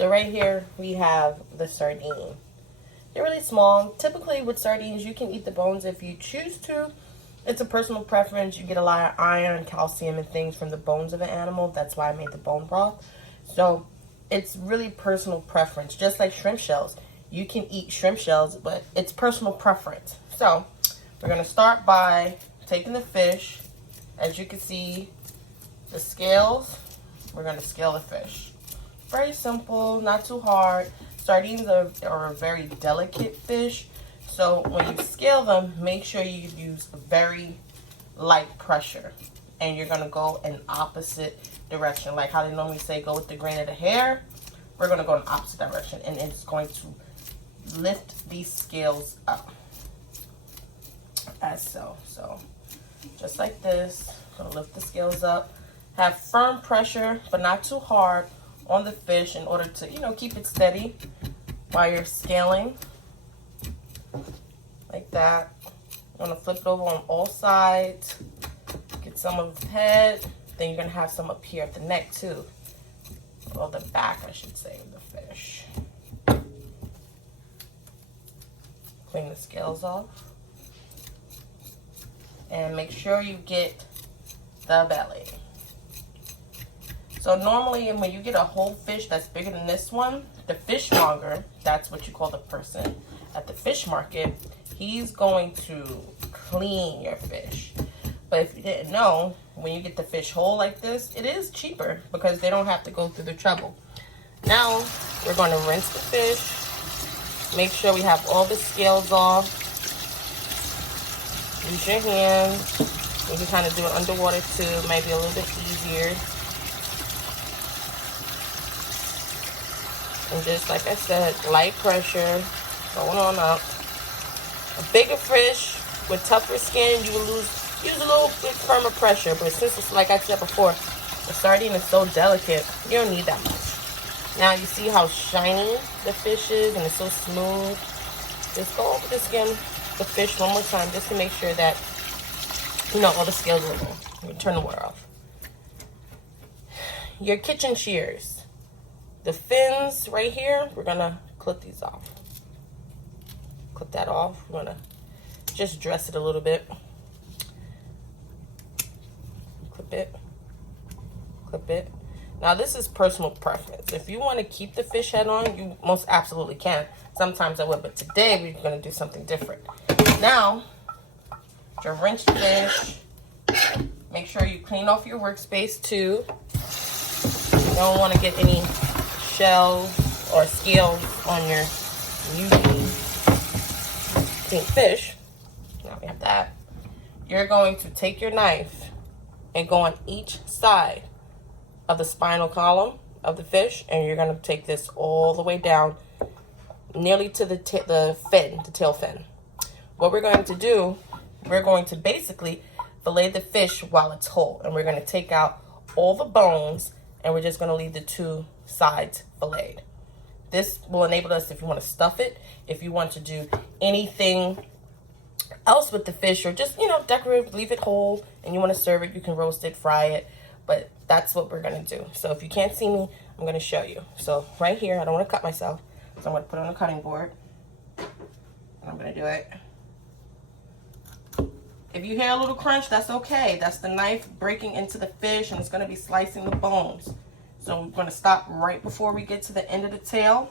So right here we have the sardine. They're really small. Typically with sardines, you can eat the bones if you choose to. It's a personal preference. You get a lot of iron, calcium, and things from the bones of an animal. That's why I made the bone broth. So it's really personal preference. Just like shrimp shells. You can eat shrimp shells, but it's personal preference. So we're going to start by taking the fish. As you can see, the scales, we're going to scale the fish. Very simple, not too hard. Sardines are a very delicate fish. So when you scale them, make sure you use very light pressure. And you're going to go in opposite direction. Like how they normally say, go with the grain of the hair. We're going to go in the opposite direction. And it's going to lift these scales up. As so. So just like this. Going to lift the scales up. Have firm pressure, but not too hard, on the fish in order to, keep it steady while you're scaling. Like that. I'm going to flip it over on all sides. Get some of the head. Then you're going to have some up here at the neck too. Or the back, I should say, of the fish. Clean the scales off. And make sure you get the belly. So normally when you get a whole fish that's bigger than this one, the fishmonger, that's what you call the person at the fish market, he's going to clean your fish. But if you didn't know, when you get the fish whole like this, it is cheaper because they don't have to go through the trouble. Now we're going to rinse the fish. Make sure we have all the scales off. Use your hand. You can kind of do it underwater too, maybe a little bit easier. And just like I said, light pressure, going on up. A bigger fish with tougher skin, you will use a little bit firmer pressure. But since it's like I said before, the sardine is so delicate, you don't need that much. Now you see how shiny the fish is and it's so smooth. Just go over the skin, the fish one more time, just to make sure that, all the scales are low. You turn the water off. Your kitchen shears. The fins right here, we're going to clip these off. Clip that off. We're going to just dress it a little bit. Clip it. Clip it. Now, this is personal preference. If you want to keep the fish head on, you most absolutely can. Sometimes I would, but today we're going to do something different. Now, your rinsed fish. Make sure you clean off your workspace too. You don't want to get any shells or scales on your newly clean fish. Now we have that. You're going to take your knife and go on each side of the spinal column of the fish, and you're going to take this all the way down nearly to the tail fin. What we're going to do, we're going to basically fillet the fish while it's whole, and we're going to take out all the bones, and we're just going to leave the two sides filleted. This will enable us, if you want to stuff it, if you want to do anything else with the fish, or just, decorate, leave it whole, and you want to serve it, you can roast it, fry it, but that's what we're going to do. So if you can't see me, I'm going to show you. So right here, I don't want to cut myself, so I'm going to put it on a cutting board. I'm going to do it. If you hear a little crunch, that's okay. That's the knife breaking into the fish, and it's going to be slicing the bones. So we're going to stop right before we get to the end of the tail.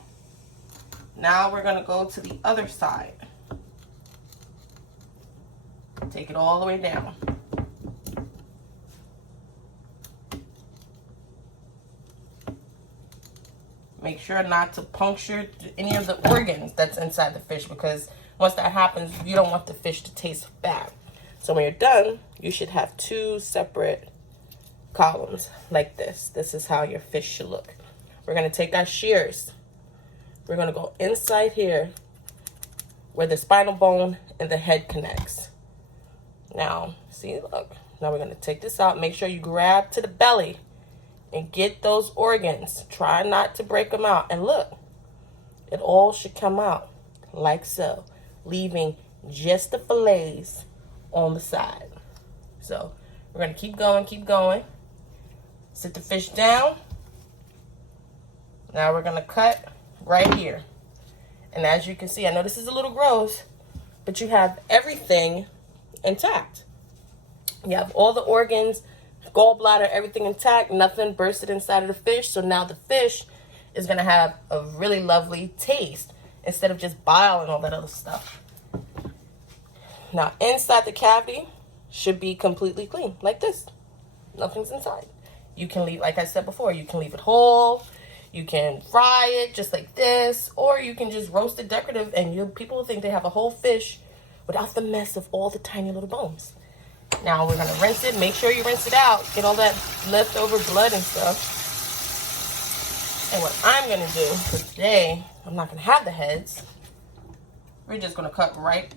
Now we're going to go to the other side. Take it all the way down. Make sure not to puncture any of the organs that's inside the fish, because once that happens, you don't want the fish to taste bad. So when you're done, you should have two separate columns like this. This is how your fish should look. We're going to take our shears. We're going to go inside here where the spinal bone and the head connects. Now, see, look. Now we're going to take this out. Make sure you grab to the belly and get those organs. Try not to break them out. And look, it all should come out like so, leaving just the fillets on the side. So we're going to keep going, keep going. Sit the fish down. Now we're gonna cut right here. And as you can see, I know this is a little gross, but you have everything intact. You have all the organs, gallbladder, everything intact, nothing bursted inside of the fish. So now the fish is gonna have a really lovely taste instead of just bile and all that other stuff. Now inside the cavity should be completely clean, like this. Nothing's inside. You can leave, like I said before, you can leave it whole. You can fry it just like this, or you can just roast it decorative, and people will think they have a whole fish without the mess of all the tiny little bones. Now we're gonna rinse it. Make sure you rinse it out. Get all that leftover blood and stuff. And what I'm gonna do for today, I'm not gonna have the heads. We're just gonna cut right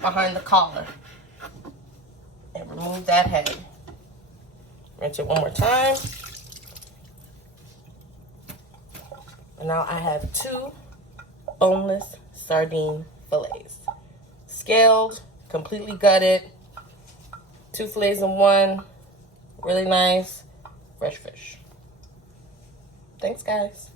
behind the collar and remove that head. Rinse it one more time. And now I have 2 boneless sardine fillets. Scaled, completely gutted. 2 fillets in one. Really nice, fresh fish. Thanks, guys.